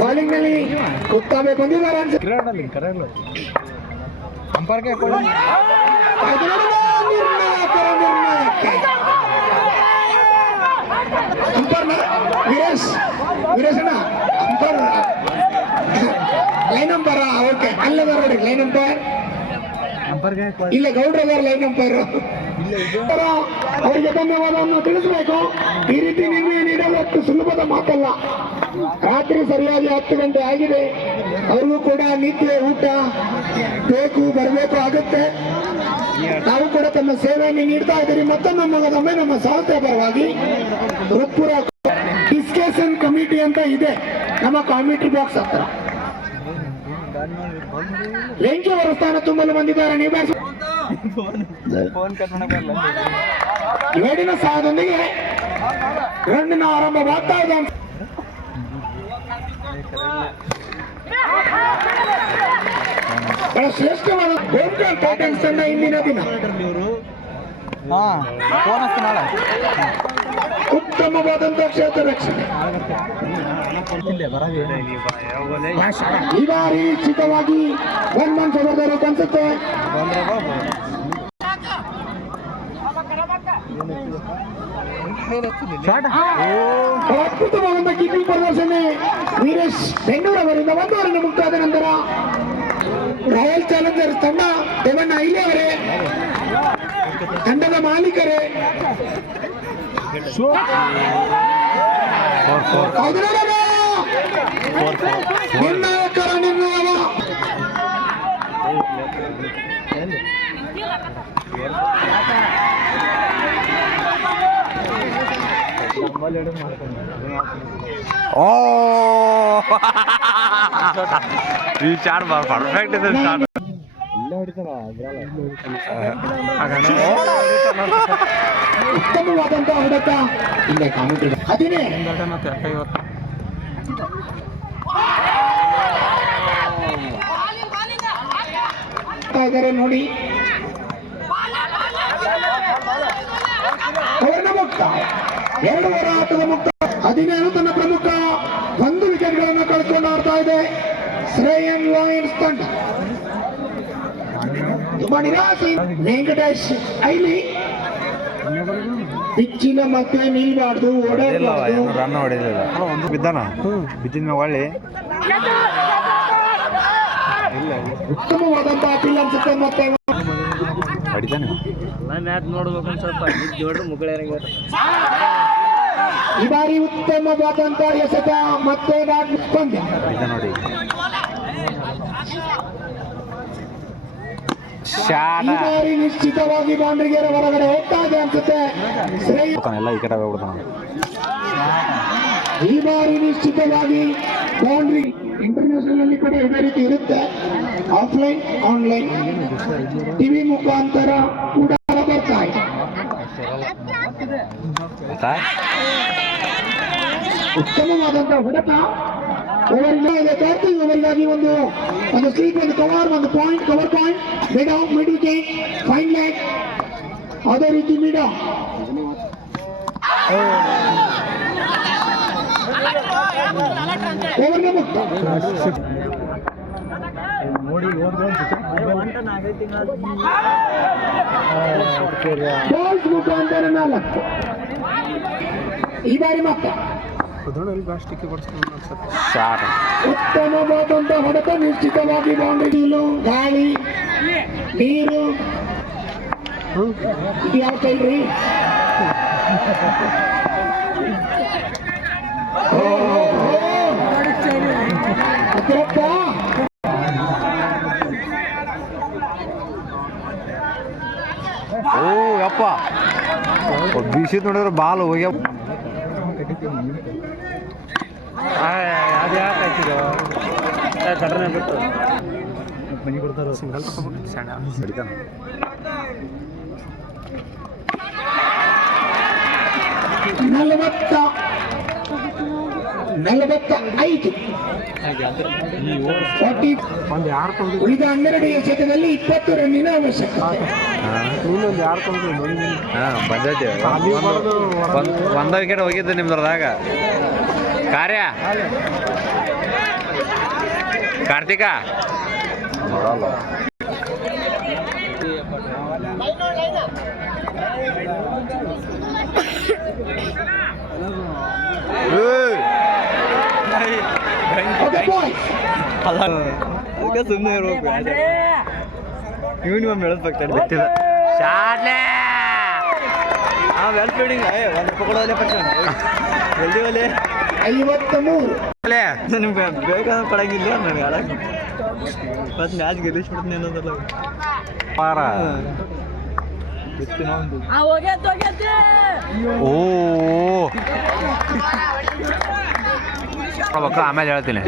Bowling ನಲ್ಲಿ ಕುತ್ತಾಬೆ ಬಂದಿದ್ದಾರೆ ವೀರೇಶಣ್ಣ ಅಂಪರ್ line ಅಂಪರ್. Okay, ಅಲ್ಲದ ನೋಡಿ ಲೈನ್ ಅಂಪರ್. ಇಲ್ಲ, ಗೌಡ್ರದಾರ ಲೈನ್ ಅಂಪೈರ್. ಅವರಿಗೆ ಧನ್ಯವಾದವನ್ನು ತಿಳಿಸಬೇಕು. ಈ ರೀತಿ ನಿರ್ಣಯ ನೀಡಲು ಅಷ್ಟು ಸುಲಭದ ಮಾತಲ್ಲ. ರಾತ್ರಿ ಸರಿಯಾಗಿ 10 ಗಂಟೆ ಆಗಿದೆ. ಅವ್ರಿಗೂ ಕೂಡ ನಿದ್ದೆ ಊಟ ಬೇಕು, ಬರಬೇಕು ಆಗುತ್ತೆ. ನಾವು ಕೂಡ ತಮ್ಮ ಸೇವೆಯನ್ನು ನೀಡ್ತಾ ಇದ್ದೀರಿ. ಮತ್ತೊಮ್ಮೆ ನಮ್ಮ ಸಂಸ್ಥೆ ಪರವಾಗಿ ವೃತ್ಪುರ ಡಿಸ್ಕಷನ್ ಕಮಿಟಿ ಅಂತ ಇದೆ ನಮ್ಮ ಕಾಮಿಟಿ ಬಾಕ್ಸ್ ಹತ್ರ. ಲೆಂಕಿ ಅವರ ಸ್ಥಾನ ತುಂಬಲು ಬಂದಿದ್ದಾರೆ. ವೇಡಿನ ಸಹಾಯದೊಂದಿಗೆ ರನ್ನಿನ ಆರಂಭವಾಗ್ತಾ ಇದೆ. ಬಹಳ ಶ್ರೇಷ್ಠವಾದ ಟೈಟನ್ಸ್ ತಂಡ ಇಂದಿನ ದಿನ ಉತ್ತಮವಾದಂತಹ ಕ್ಷೇತ್ರ ರಕ್ಷಣೆ. ಈ ಬಾರಿ ನಿಶ್ಚಿತವಾಗಿ ಗನ್ಮನ್ ಸಹೋದರರು ಕಾಣಿಸುತ್ತೆ. ಅದ್ಭುತವಾದಂತಹ ಕೀಪಿಂಗ್ ಪ್ರದರ್ಶನ ವೀರೇಶ್ ಬೆಂಗಳೂರು ಅವರಿಂದ 1 ಓವರ್ ಮುಕ್ತಾದ ನಂತರ ರಾಯಲ್ ಚಾಲೆಂಜರ್ಸ್ ತಂಡ ದೇವಣ್ಣ ಇಲ್ಲಿ ಅವರೇ ತಂಡದ ಮಾಲೀಕರೇ ನಿರ್ಣಾಯಕರ ನಿರ್ಣಯ. ಓ ಈ ಚಾರ್ ಪರ್ಫೆಕ್ಟ್ ಇದೆ. ಉತ್ತಮವಾದಂತಹ ಹೊಡೆತ ಇಲ್ಲೇ ಕಾಣುತ್ತಿದೆ. 15 ನೋಡಿ. ಅವರನ್ನ ಮುಕ್ತ 2 ಓವರ್ ಆಟದ ಮುಕ್ತ. 17 ತನ್ನ ಪ್ರಮುಖ 1 ವಿಕೆಟ್ಗಳನ್ನು ಕಳ್ಕೊಂಡು ಆಡ್ತಾ ಇದೆ ಶ್ರೇಯನ್ ಲಯನ್ಸ್ ತಂಡ. ತುಂಬಾ ನಿರಾಸೆ. ವೆಂಕಟೇಶ್ ಐಲಿ ಪಿಚ್ಚಿನ ಮತ್ತೆ ನಿಲ್ಬಾರ್ದು, ಓಡಾಡಬಾರ್ದು. ರನ್ ಹೊಡೆದಿಲ್ಲ, ಒಂದು ಬಿದ್ದಾನ ಬಿದ್ದಿನ ಒಳ್ಳೆ ಉತ್ತಮವಾದಂತಹ ಅಪೀಲ್ ಅನ್ಸುತ್ತೆ. ಮತ್ತೆ ಹೊಡಿತಾನೆ ನೋಡ್ಬೇಕು ಸ್ವಲ್ಪ ಈ ಬಾರಿ ಉತ್ತಮವಾದಂತಹ ಎಸೆತ ಮತ್ತೆ ಪಂದ್ಯ ನೋಡಿ. ಈ ಬಾರಿ ನಿಶ್ಚಿತವಾಗಿ ಬೌಂಡ್ರಿಗೆ ಹೊರಗಡೆ ಹೋಗ್ತಾ ಇದೆ ಅನ್ಸುತ್ತೆ. ಎಲ್ಲ ಈ ಕಡೆ ಹೋಗ್ಬಿಡ್ತಾನೆ. ಈ ಬಾರಿ ನಿಶ್ಚಿತವಾಗಿ ಬೌಂಡ್ರಿ ಇಂಟರ್ನ್ಯಾಷನಲ್ ಅಲ್ಲಿ ಕೂಡ ಇದೇ ರೀತಿ ಇರುತ್ತೆ. ಆಫ್ಲೈನ್ ಆನ್ಲೈನ್ ಟಿವಿ ಮುಖಾಂತರ ಕೂಡ ಬರ್ತಾ ಇದೆ. ಉತ್ತಮವಾದಂತಹ ಹೊಡೆತ ಓವರ್ ಕಾರ್ತಿಕ್ ಓವರ್ಗಾಗಿ ಒಂದು ಸ್ಲೀಪ್, ಒಂದು ಕವರ್, ಒಂದು point, cover point, mid of, mid wicket, fine leg, ಅದೇ ರೀತಿ ಮಿಡ್ ಆಫ್. ಓವರ್ಗೆ ಮುಕ್ತ ಬಾಲ್ಸ್ ಮುಖಾಂತರ 4. ಈ ಬಾರಿ ಮತ್ತೆ ಉತ್ತಮವಾದಂತಹ ಹೊಡೆತ ನಿಶ್ಚಿತವಾಗಿ ಬೌಂಡ್ರಿ. ಡೀಲು, ಗಾಳಿ, ನೀರು, ಇದು ಯಾವ ಕೈಲ್ರಿ? ಓ ಅಪ್ಪ ಬೀಸಿದ್ ನೋಡಿದ್ರೆ ಬಾಲ್ ಹೋಗ್ಯ. ಅದು ಯಾಕೆ ಹಾಕಿರೋ ಕಡ್ರನೆ ಬಿಟ್ಟು ಮನಿ ಕೊಡ್ತಾರ ಸಿಂಗಲ್ ಹೊಡಿತಾನ. 45 40. ಉಳಿದ 12 ಎಸೆತದಲ್ಲಿ 20 ರನ್ನಿನ ಅವಶ್ಯಕತೆ. ಬಂದೈತಿ ಒಂದ ವಿಕೆಟ್ ಹೋಗಿದ್ದು ನಿಮ್ದ್ರದಾಗ. ಕಾರ್ಯ ಕಾರ್ತಿಕ Okay, boys. ಅದಕ್ಕೆ ಸುಮ್ಮನೆ ಇರ್ಬೇಕು. ಯೂನಿಫಾರ್ಮ್ ಬೆಳೆಸ್ಬೇಕು ಗೊತ್ತಿಲ್ಲ. ಶಾಲೆ ವೆಲ್ ಫೀಲ್ಡಿಂಗ್ ಒಂದು ಪಕೋಡೋಲೆ ಪಕ್ಷ ಜಲ್ದಿ ಒಲೆ 53. ನಿಮ್ಗೆ ಬೇಕಾದ ಪಡಂಗಿಲ್ಲ ನನಗೆ ಆಡಕ್ಕೆ ಮತ್ತು ಮ್ಯಾಚ್ ಗೆಲ್ಲಿಸ್ಬಿಡ್ತೀನಿ ಅನ್ನೋದಲ್ಲ ಪಾರ. ಓ ಆಮೇಲೆ ಹೇಳ್ತೀನಿ.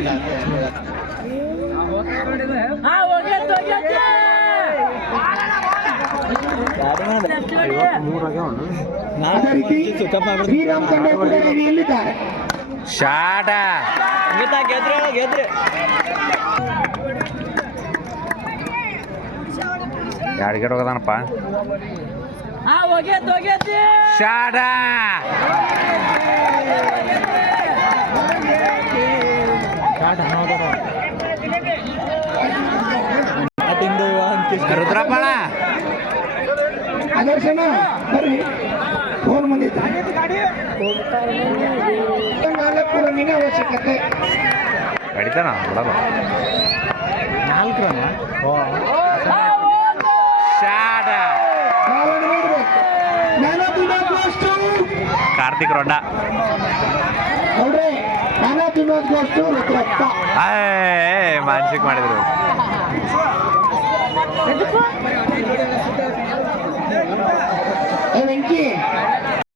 ಅದೇ ರೀತಿ ಶ್ರೀರಾಮ್ ತಂಡ ಕೂಡ ರೆಡಿಯಲ್ಲಿದ್ದಾರೆ. ಶಾಟ ಗೆದ್ರೆ 2 ವಿಕೆಟ್ ಹೋಗದಾನಪ್ಪ. ಶಾಟ ರುದ್ರಪ್ಪಣ ಆದರ್ಶನ ಬರ್ರಿ ಫೋನ್ ಬಂದಿತ್ತು. 4 ರನ್ನಿನ ಅವಶ್ಯಕತೆ. ಕಡಿತಾನ ಬಿಡಲ್ಲ. 4 ರನ್ ಶಾಟ ಕಾಲನ್ನು ನೀಡಬೇಕು. ಕಾರ್ತಿಕ್ ರೊಡ್ಡ. ನೋಡ್ರಿ ನಾನಾ ತಿನ್ನೋದಷ್ಟು ರುದ್ರಪ್ಪ. ಮಾನಸಿಕ ಮಾಡಿದ್ರು.